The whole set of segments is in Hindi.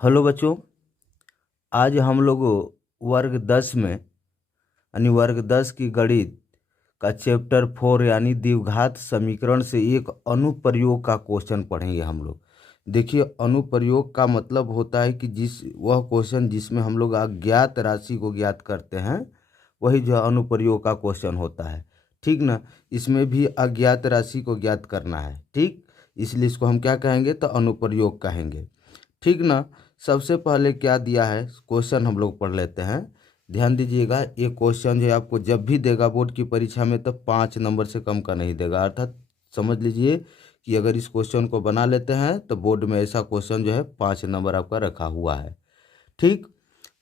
हेलो बच्चों, आज हम लोग वर्ग 10 में यानी वर्ग 10 की गणित का चैप्टर 4 यानी द्विघात समीकरण से एक अनुप्रयोग का क्वेश्चन पढ़ेंगे हम लोग। देखिए, अनुप्रयोग का मतलब होता है कि वह क्वेश्चन जिसमें हम लोग अज्ञात राशि को ज्ञात करते हैं, वही जो अनुप्रयोग का क्वेश्चन होता है। ठीक ना। इसमें भी अज्ञात राशि को ज्ञात करना है। ठीक, इसलिए इसको हम क्या कहेंगे, तो अनुप्रयोग कहेंगे। ठीक ना। सबसे पहले क्या दिया है क्वेश्चन हम लोग पढ़ लेते हैं। ध्यान दीजिएगा, ये क्वेश्चन जो है आपको जब भी देगा बोर्ड की परीक्षा में तो 5 नंबर से कम का नहीं देगा। अर्थात समझ लीजिए कि अगर इस क्वेश्चन को बना लेते हैं तो बोर्ड में ऐसा क्वेश्चन जो है 5 नंबर आपका रखा हुआ है। ठीक,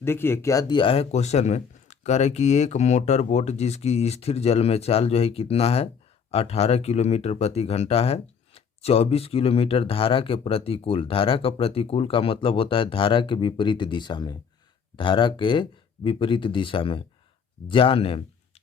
देखिए क्या दिया है क्वेश्चन में। कह रहे कि एक मोटर बोट जिसकी स्थिर जल में चाल जो है कितना है, 18 किलोमीटर प्रति घंटा है। 24 किलोमीटर धारा के प्रतिकूल, धारा का प्रतिकूल का मतलब होता है धारा के विपरीत दिशा में, धारा के विपरीत दिशा में जाने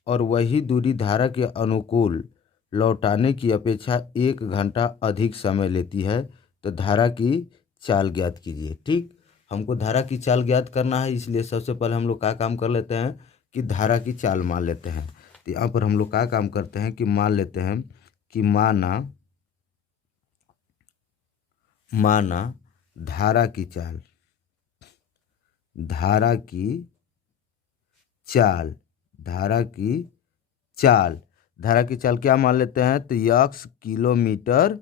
और वही दूरी धारा के अनुकूल लौटाने की अपेक्षा 1 घंटा अधिक समय लेती है, तो धारा की चाल ज्ञात कीजिए। ठीक, हमको धारा की चाल ज्ञात करना है, इसलिए सबसे पहले हम लोग क्या काम कर लेते हैं कि धारा की चाल मान लेते हैं। तो यहाँ पर हम लोग क्या काम करते हैं कि मान लेते हैं कि माना धारा की चाल, धारा की चाल, धारा की चाल, धारा की चाल क्या मान लेते हैं, तो यक्स किलोमीटर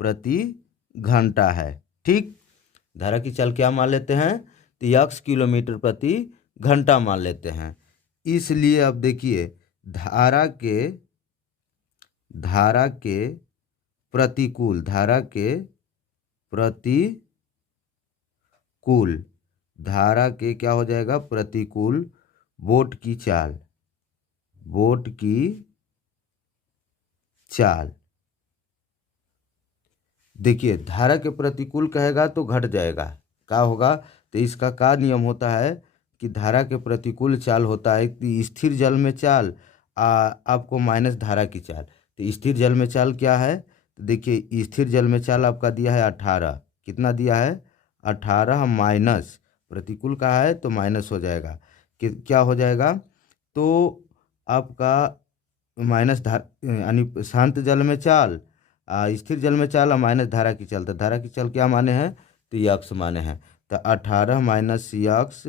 प्रति घंटा है। ठीक, धारा की चाल क्या मान लेते हैं, तो यक्स किलोमीटर प्रति घंटा मान लेते हैं। इसलिए अब देखिए, धारा के प्रतिकूल, धारा के प्रतिकूल, धारा के क्या हो जाएगा, प्रतिकूल बोट की चाल, बोट की चाल। देखिए, धारा के प्रतिकूल कहेगा तो घट जाएगा, क्या होगा, तो इसका क्या नियम होता है कि धारा के प्रतिकूल चाल होता है कि स्थिर जल में चाल आपको माइनस धारा की चाल। तो स्थिर जल में चाल क्या है, तो देखिए स्थिर जल में चाल आपका दिया है 18, कितना दिया है 18 माइनस प्रतिकूल का है तो माइनस हो जाएगा कि क्या हो जाएगा, तो आपका माइनस यानी शांत जल में चाल स्थिर जल में चाल और माइनस धारा की चाल। तो धारा की चाल क्या माने हैं, तो यक्स माने हैं, तो 18 माइनस यक्स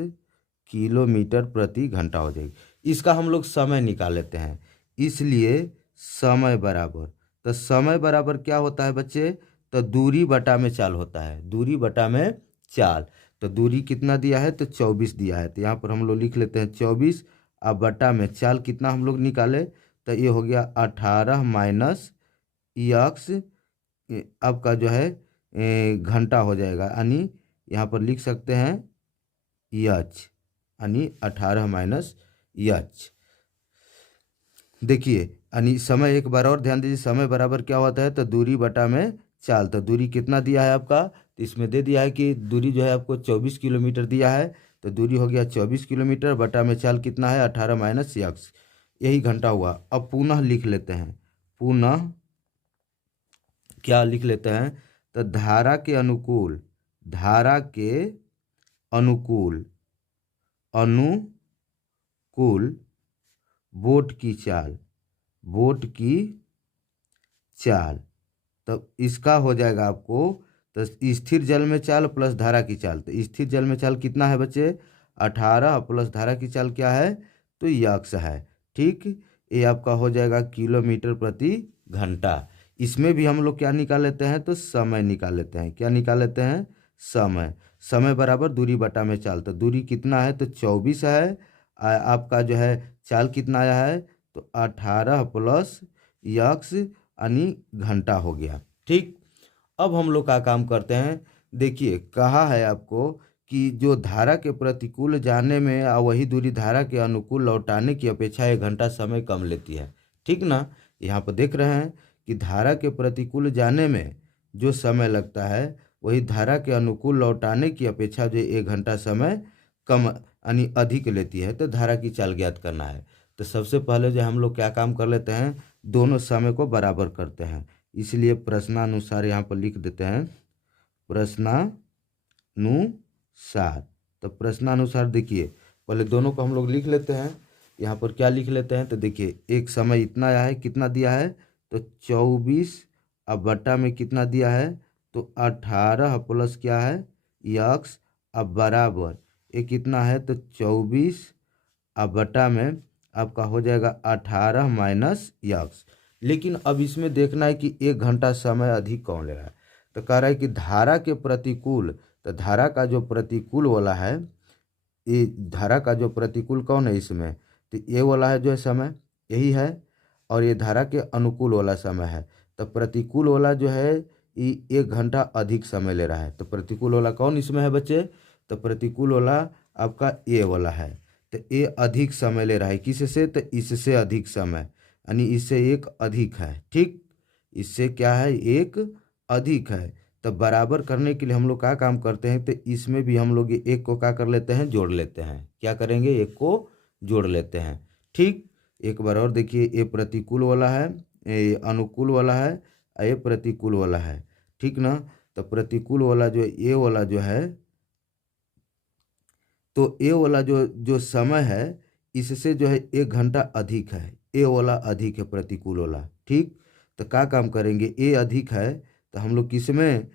किलोमीटर प्रति घंटा हो जाएगी। इसका हम लोग समय निकाल लेते हैं, इसलिए समय बराबर, तो समय बराबर क्या होता है बच्चे, तो दूरी बटा में चाल होता है, दूरी बटा में चाल। तो दूरी कितना दिया है, तो 24 दिया है, तो यहाँ पर हम लोग लिख लेते हैं 24। अब बटा में चाल कितना हम लोग निकाले, तो ये हो गया 18 माइनस यक्स आपका जो है घंटा हो जाएगा, यानी यहाँ पर लिख सकते हैं यच, यानी 18 माइनस यच। देखिए, यानी समय एक बार और ध्यान दीजिए, समय बराबर क्या होता है, तो दूरी बटा में चाल। तो दूरी कितना दिया है आपका, तो इसमें दे दिया है कि दूरी जो है आपको 24 किलोमीटर दिया है, तो दूरी हो गया 24 किलोमीटर बटा में चाल कितना है 18 माइनस यक्स, यही घंटा हुआ। अब पुनः लिख लेते हैं, पुनः क्या लिख लेते हैं, तो धारा के अनुकूल, धारा के अनुकूल, अनुकूल बोट की चाल, बोट की चाल। तब इसका हो जाएगा आपको, तो स्थिर जल में चाल प्लस धारा की चाल। तो स्थिर जल में चाल कितना है बच्चे, 18 प्लस धारा की चाल क्या है, तो यक्स है। ठीक, ये आपका हो जाएगा किलोमीटर प्रति घंटा। इसमें भी हम लोग क्या निकाल लेते हैं, तो समय निकाल लेते हैं। क्या निकाल लेते हैं, समय। समय बराबर दूरी बटा में चाल, तो दूरी कितना है, तो 24 है। आपका जो है चाल कितना आया है, तो 18 प्लस यक्स यानी घंटा हो गया। ठीक, अब हम लोग का काम करते हैं। देखिए, कहा है आपको कि जो धारा के प्रतिकूल जाने में वही दूरी धारा के अनुकूल लौटाने की अपेक्षा 1 घंटा समय कम लेती है। ठीक ना। यहाँ पर देख रहे हैं कि धारा के प्रतिकूल जाने में जो समय लगता है वही धारा के अनुकूल लौटाने की अपेक्षा जो 1 घंटा समय कम यानी अधिक लेती है, तो धारा की चाल ज्ञात करना है। तो सबसे पहले जो हम लोग क्या काम कर लेते हैं, दोनों समय को बराबर करते हैं। इसलिए प्रश्नानुसार यहाँ पर लिख देते हैं, प्रश्नानुसार 7। तो प्रश्नानुसार देखिए, पहले दोनों को हम लोग लिख लेते हैं। यहाँ पर क्या लिख लेते हैं, तो देखिए एक समय इतना आया है, कितना दिया है, तो 24, अब बट्टा में कितना दिया है, तो 18 प्लस क्या है, यक्स, अब बराबर ये कितना है, तो 24, अब बटा में आपका हो जाएगा 18 माइनस यक्स। लेकिन अब इसमें देखना है कि 1 घंटा समय अधिक कौन ले रहा है। तो कह रहा है कि धारा के प्रतिकूल, तो धारा का जो प्रतिकूल वाला है, ये धारा का जो प्रतिकूल कौन है इसमें, तो ये वाला है जो है समय, यही है। और ये धारा के अनुकूल वाला समय है। तो प्रतिकूल वाला जो है ये 1 घंटा अधिक समय ले रहा है। तो प्रतिकूल वाला कौन इसमें है बच्चे, तो प्रतिकूल वाला आपका ए वाला है। तो ए अधिक समय ले रहा है, किससे, तो इससे अधिक समय, यानी इससे एक अधिक है। ठीक, इससे क्या है, एक अधिक है। तो बराबर करने के लिए हम लोग क्या काम करते हैं, तो इसमें भी हम लोग ये एक को क्या कर लेते हैं, जोड़ लेते हैं। क्या करेंगे, एक को जोड़ लेते हैं। ठीक, एक बार और देखिए, ये प्रतिकूल वाला है, ये अनुकूल वाला है, और ये प्रतिकूल वाला है। ठीक ना। तो प्रतिकूल वाला जो ये वाला जो है, तो ये वाला जो जो समय है, इससे जो है 1 घंटा अधिक है, ये वाला अधिक है प्रतिकूल वाला। ठीक, तो क्या काम करेंगे, ये अधिक है तो हम लोग किस में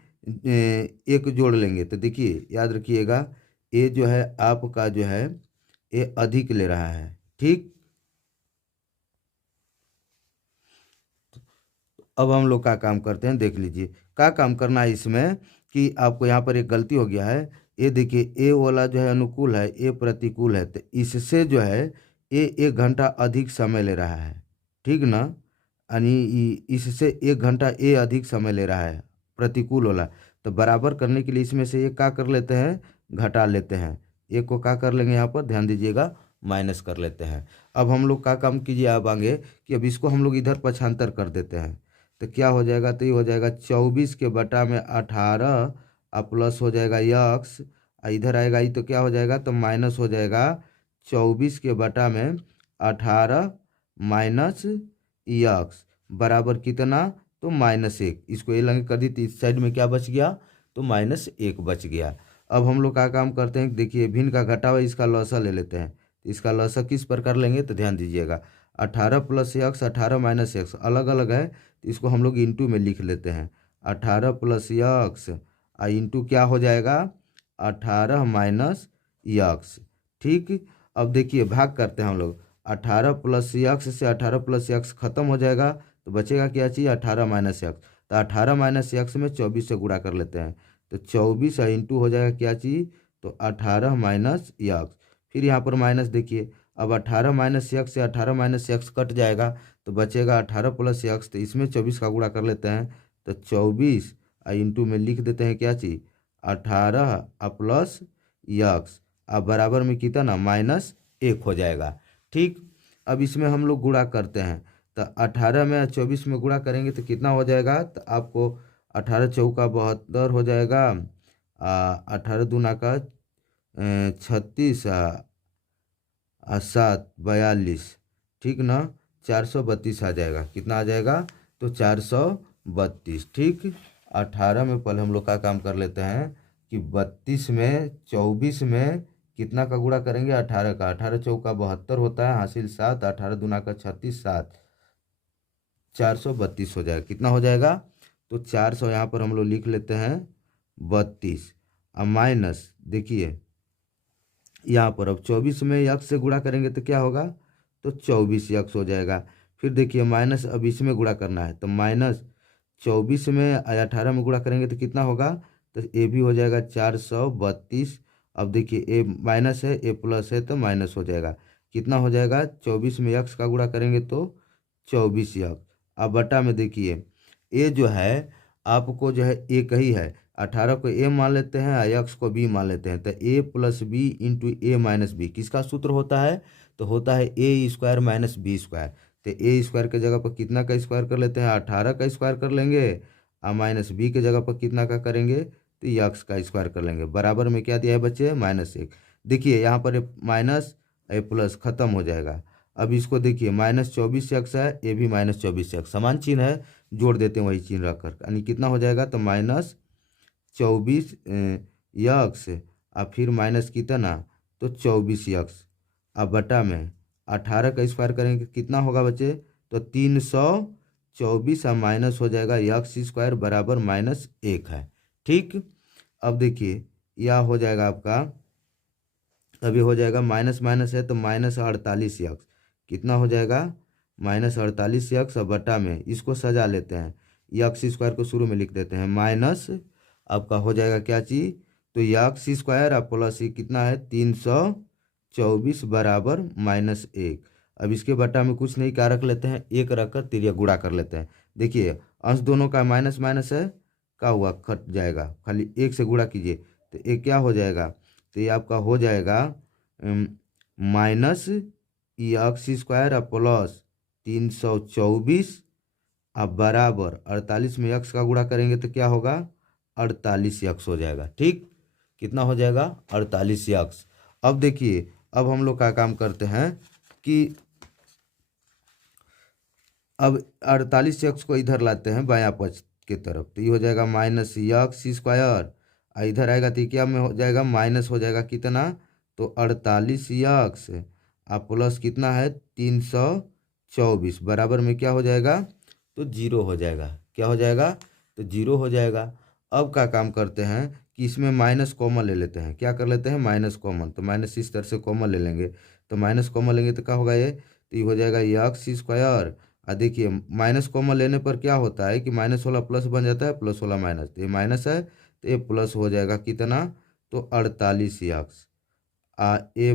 एक जोड़ लेंगे। तो देखिए याद रखिएगा, ये जो है आपका जो है ये अधिक ले रहा है। ठीक, अब हम लोग क्या काम करते हैं, देख लीजिए क्या काम करना है इसमें, कि आपको यहाँ पर एक गलती हो गया है। ये देखिए, ए वाला जो है अनुकूल है, ए प्रतिकूल है, तो इससे जो है ये 1 घंटा अधिक समय ले रहा है। ठीक ना, यानी इससे 1 घंटा ए अधिक समय ले रहा है प्रतिकूल वाला। तो बराबर करने के लिए इसमें से एक क्या कर लेते हैं, घटा लेते हैं। एक को क्या कर लेंगे, यहाँ पर ध्यान दीजिएगा, माइनस कर लेते हैं। अब हम लोग क्या काम कीजिए, अब आगे कि अब इसको हम लोग इधर पक्षांतर कर देते हैं। तो क्या हो जाएगा, तो ये हो जाएगा 24 के बटा में 18, अब प्लस हो जाएगा यक्स, इधर आएगा ये तो क्या हो जाएगा, तो माइनस हो जाएगा 24 के बटा में 18 माइनस यक्स बराबर कितना, तो -1। इसको ये लंग कर दी तो इस साइड में क्या बच गया, तो -1 बच गया। अब हम लोग क्या काम करते हैं, देखिए भिन्न का घटावा, इसका लौसा ले लेते हैं। इसका लौसा किस प्रकार लेंगे, तो ध्यान दीजिएगा, 18 प्लस यक्स, 18 माइनस यक्स अलग अलग है, तो इसको हम लोग इंटू में लिख लेते हैं। 18 प्लस यक्स इंटू क्या हो जाएगा, 18 माइनस यक्स। ठीक, अब देखिए भाग करते हैं हम लोग, 18 प्लस यक्स से 18 प्लस यक्स खत्म हो जाएगा, तो बचेगा क्या चीज़, 18 माइनस यक्स। तो 18 माइनस यक्स में 24 से गुणा कर लेते हैं, तो 24 इंटू हो जाएगा क्या चीज़, तो 18 माइनस यक्स। फिर यहाँ पर माइनस देखिए, अब 18 माइनस यक्स से 18 माइनस यक्स कट जाएगा, तो बचेगा 18 प्लस यक्स। तो इसमें 24 का गुणा कर लेते हैं, तो 24 इंटू में लिख देते हैं क्या चीज़, 18 प्लस यक्स, अब बराबर में कितना, -1 हो जाएगा। ठीक, अब इसमें हम लोग गुणा करते हैं, तो 18 में 24 में गुणा करेंगे तो कितना हो जाएगा, तो आपको 18 चौका 72 हो जाएगा, 18 दूना का 36, 7 42, ठीक ना, 432 आ जाएगा। कितना आ जाएगा, तो 432। ठीक, 18 में पहले हम लोग का काम कर लेते हैं कि 32 में 24 में कितना का गुणा करेंगे, 18 का, 18 चौका 72 होता है, हासिल 7, 18 दूना का 36, 7, 432 हो जाएगा। कितना हो जाएगा, तो 400 यहाँ पर हम लोग लिख लेते हैं 32, अब माइनस देखिए यहाँ पर, अब 24 में यक्स से गुणा करेंगे तो क्या होगा, तो 24 यक्स हो जाएगा। फिर देखिए माइनस, अब इसमें गुणा करना है, तो -24 में 18 में गुणा करेंगे तो कितना होगा, तो ये भी हो जाएगा 432। अब देखिए ए माइनस है, ए प्लस है, तो माइनस हो जाएगा। कितना हो जाएगा, 24 में यक्स का गुणा करेंगे तो 24 यक्स। अब बटा में देखिए, ए जो है आपको जो है एक ही है, 18 को ए मान लेते हैं और यक्स को बी मान लेते हैं, तो ए प्लस बी इंटू ए माइनस बी किसका सूत्र होता है, तो होता है ए स्क्वायर माइनस बी स्क्वायर। तो ए स्क्वायर के जगह पर कितना का स्क्वायर कर लेते हैं, 18 का स्क्वायर कर लेंगे, और माइनस बी के जगह पर कितना का करेंगे, तो यक्स का स्क्वायर कर लेंगे। बराबर में क्या दिया है बच्चे, -1। देखिए यहाँ पर माइनस ए प्लस खत्म हो जाएगा। अब इसको देखिए, -24 यक्स है, ये भी -24 यक्स, समान चिन्ह है, जोड़ देते हैं वही चिन्ह रखकर, यानी कितना हो जाएगा, तो -24 यक्स और फिर माइनस कितना, तो 24x, अब बटा में 18 का स्क्वायर करेंगे कितना होगा बच्चे, तो 324 और माइनस हो जाएगा एक्स स्क्वायर बराबर -1 है। ठीक, अब देखिए यह हो जाएगा आपका, अभी हो जाएगा माइनस माइनस है तो -48x, कितना हो जाएगा -48x, और बटा में इसको सजा लेते हैं, एक्स स्क्वायर को शुरू में लिख देते हैं, माइनस आपका हो जाएगा क्या चीज़, तो एक्स स्क्वायर और प्लस ये कितना है 324 बराबर -1। अब इसके बटा में कुछ नहीं, क्या रख लेते हैं, एक रख कर तिरिया गुणा कर लेते हैं। देखिए अंश दोनों का माइनस माइनस है, क्या हुआ, कट जाएगा, खाली एक से गुणा कीजिए तो एक क्या हो जाएगा, तो ये आपका हो जाएगा माइनस एक्स स्क्वायर और प्लस 324 अब बराबर 48 में एक्स का गुणा करेंगे तो क्या होगा, 48x हो जाएगा। ठीक, कितना हो जाएगा, 48x। अब देखिए अब हम लोग का काम करते हैं कि अब 48x को इधर लाते हैं बायां पक्ष की तरफ, तो ये हो जाएगा -x², इधर आएगा तो क्या में हो जाएगा, माइनस हो जाएगा कितना, तो 48x आप प्लस कितना है 324 बराबर में क्या हो जाएगा, तो 0 हो जाएगा। क्या हो जाएगा, तो 0 हो जाएगा। अब का काम करते हैं कि इसमें माइनस कॉमन ले लेते हैं, क्या कर लेते हैं, माइनस कॉमन, तो माइनस इस तरह से कॉमन ले लेंगे, तो माइनस कॉमन लेंगे तो क्या होगा ये, तो ये हो जाएगा x²। और देखिए माइनस कॉमन लेने पर क्या होता है कि माइनस वाला प्लस बन जाता है, प्लस वाला माइनस, तो ये माइनस है तो ये प्लस हो जाएगा कितना, तो 48x, ये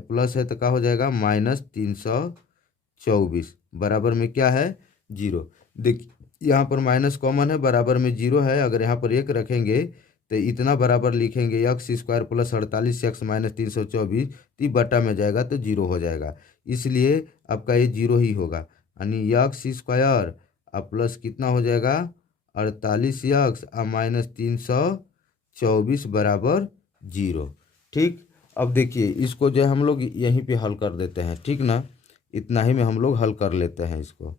प्लस है तो क्या हो जाएगा -324 बराबर में क्या है, 0। देखिए यहाँ पर माइनस कॉमन है, बराबर में 0 है, अगर यहाँ पर एक रखेंगे तो इतना बराबर लिखेंगे x² प्लस 48x माइनस 324, तो बटा में जाएगा तो 0 हो जाएगा, इसलिए आपका ये 0 ही होगा, यानी x² और प्लस कितना हो जाएगा 48x और माइनस 324 बराबर 0। ठीक, अब देखिए इसको जो है हम लोग यहीं पे हल कर देते हैं, ठीक ना, इतना ही में हम लोग हल कर लेते हैं इसको,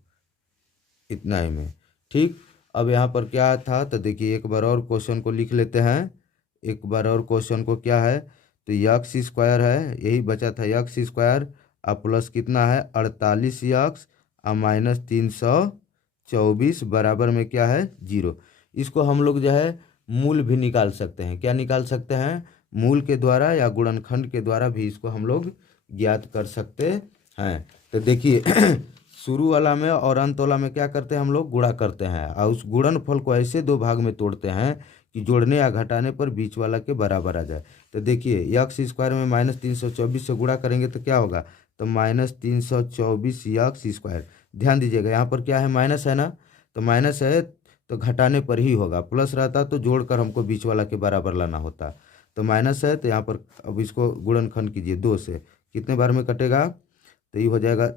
इतना ही में। ठीक, अब यहाँ पर क्या था, तो देखिए एक बार और क्वेश्चन को लिख लेते हैं, एक बार और क्वेश्चन को क्या है, तो x² है, यही बचा था x² और प्लस कितना है 48x और माइनस 324 बराबर में क्या है, 0। इसको हम लोग जो है मूल भी निकाल सकते हैं, क्या निकाल सकते हैं, मूल के द्वारा या गुणनखंड के द्वारा भी इसको हम लोग ज्ञात कर सकते हैं। तो देखिए शुरू वाला में और अंत वाला में क्या करते हैं, हम लोग गुणा करते हैं, और उस गुणनफल को ऐसे दो भाग में तोड़ते हैं कि जोड़ने या घटाने पर बीच वाला के बराबर आ जाए। तो देखिए x² में -324 से गुणा करेंगे तो क्या होगा, तो -324 x²। ध्यान दीजिएगा यहाँ पर क्या है, माइनस है ना, तो माइनस है तो घटाने पर ही होगा, प्लस रहता तो जोड़कर हमको बीच वाला के बराबर लाना होता, तो माइनस है तो यहाँ पर अब इसको गुणनखंड कीजिए 2 से, कितने बार में कटेगा, तो ये हो जाएगा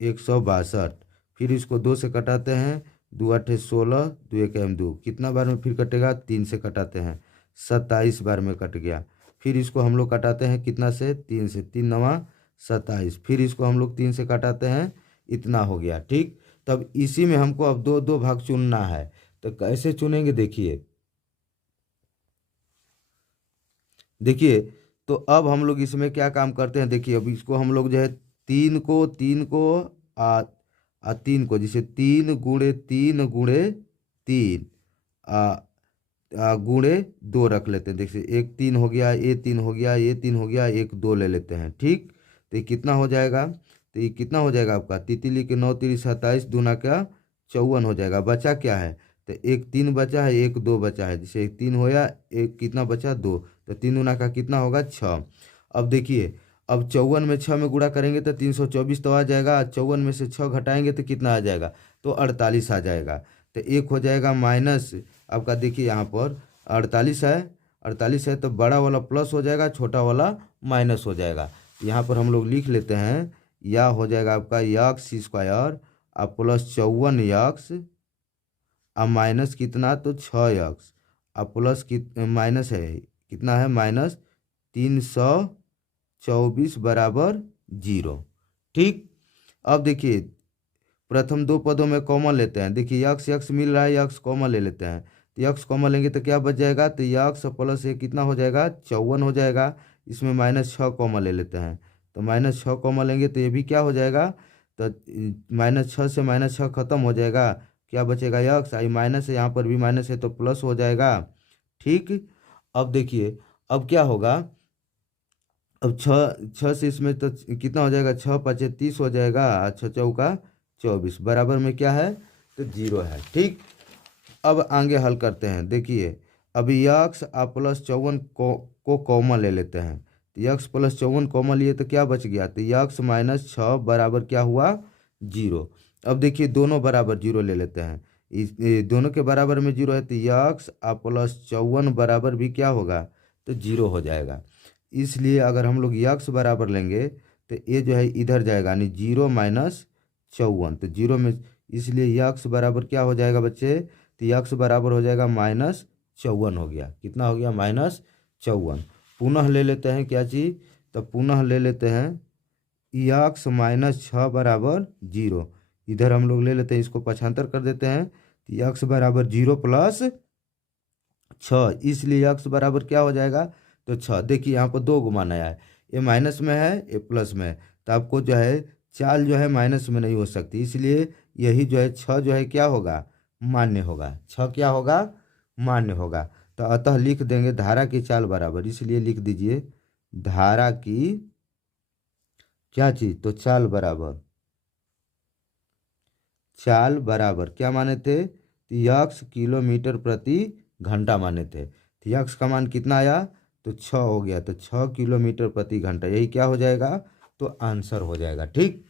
162, फिर इसको 2 से कटाते हैं, 2 8 16, 2 1 2, कितना बार में फिर कटेगा, 3 से कटाते हैं, 27 बार में कट गया। फिर इसको हम लोग कटाते हैं कितना से, 3 से, 3 9 27, फिर इसको हम लोग 3 से कटाते हैं, इतना हो गया। ठीक, तब इसी में हमको अब दो दो भाग चुनना है, तो कैसे चुनेंगे, देखिए देखिए तो अब हम लोग इसमें क्या काम करते हैं, देखिए अब इसको हम लोग जो है 3 को आ 3 को, जैसे 3 गुणे 3 गुणे 3 गुणे 2 रख लेते हैं, देखिए एक 3 हो गया, ये 3 हो गया, ये 3 हो गया, एक 2 ले लेते हैं। ठीक, तो ये कितना हो जाएगा, तो ये कितना हो जाएगा आपका, तितली के 9 3 27 दूना का 54 हो जाएगा। बचा क्या है, तो एक 3 बचा है, एक 2 बचा है, जैसे एक 3 होया, एक कितना बचा 2, तो 3 दूना का कितना होगा 6। अब देखिए अब 54 में 6 में गुणा करेंगे तो 324 तो आ जाएगा, 54 में से 6 घटाएंगे तो कितना आ जाएगा, तो 48 आ जाएगा। तो एक हो जाएगा माइनस, आपका देखिए यहाँ पर 48 है, 48 है तो बड़ा वाला प्लस हो जाएगा, छोटा वाला माइनस हो जाएगा। यहाँ पर हम लोग लिख लेते हैं, या हो जाएगा आपका x² और प्लस 54x और माइनस कितना, तो 6x और प्लस माइनस है कितना है, माइनस 324 बराबर 0। ठीक, अब देखिए प्रथम दो पदों में कॉमन लेते हैं, देखिए x मिल रहा है, x कॉमन ले लेते हैं, तो यक्स कॉमन लेंगे तो क्या बच जाएगा, तो यक्स प्लस ये कितना हो जाएगा, 54 हो जाएगा। इसमें -6 कॉमन ले लेते हैं, तो -6 कॉमन लेंगे तो ये भी क्या हो जाएगा, तो -6 से -6 खत्म हो जाएगा, क्या बचेगा यक्स, आई माइनस है, यहाँ पर भी माइनस है तो प्लस हो जाएगा। ठीक, अब देखिए अब क्या होगा, अब छः से इसमें तो कितना हो जाएगा, 6×5 = 30 हो जाएगा, 6×4 = 24, बराबर में क्या है, तो 0 है। ठीक, अब आगे हल करते हैं। देखिए अब यक्स प्लस 54 को कॉमन ले लेते हैं, तो यक्स प्लस 54 कॉमन लिए तो क्या बच गया, तो यक्स -6 बराबर क्या हुआ, 0। अब देखिए दोनों बराबर 0 ले लेते हैं, दोनों के बराबर में 0 है, तो यक्स प्लस 54 बराबर भी क्या होगा, तो 0 हो जाएगा। इसलिए अगर हम लोग यक्स बराबर लेंगे तो ये जो है इधर जाएगा, यानी 0 - 54, तो 0 में, इसलिए यक्स बराबर क्या हो जाएगा बच्चे, तो यक्स बराबर हो जाएगा -54 हो गया, कितना हो गया, -54। पुनः ले लेते हैं क्या चीज़, तो पुनः ले लेते हैं यक्स -6 बराबर 0, इधर हम लोग ले लेते हैं, इसको पक्षांतर कर देते हैं, तो यक्स बराबर 0 + 6, इसलिए यक्स बराबर क्या हो जाएगा, तो 6। देखिए यहाँ पर 2 गुमान आया है, ये माइनस में है, ये प्लस में है, तो आपको जो है चाल जो है माइनस में नहीं हो सकती, इसलिए यही जो है 6 जो है क्या होगा, मान्य होगा, 6 क्या होगा, मान्य होगा। तो अतः लिख देंगे धारा की चाल बराबर, इसलिए लिख दीजिए धारा की क्या चीज, तो चाल बराबर, चाल बराबर क्या माने थे, यक्स किलोमीटर प्रति घंटा माने थे, तो यक्स का मान कितना आया, तो 6 हो गया, तो 6 किलोमीटर प्रति घंटा, यही क्या हो जाएगा, तो आंसर हो जाएगा। ठीक।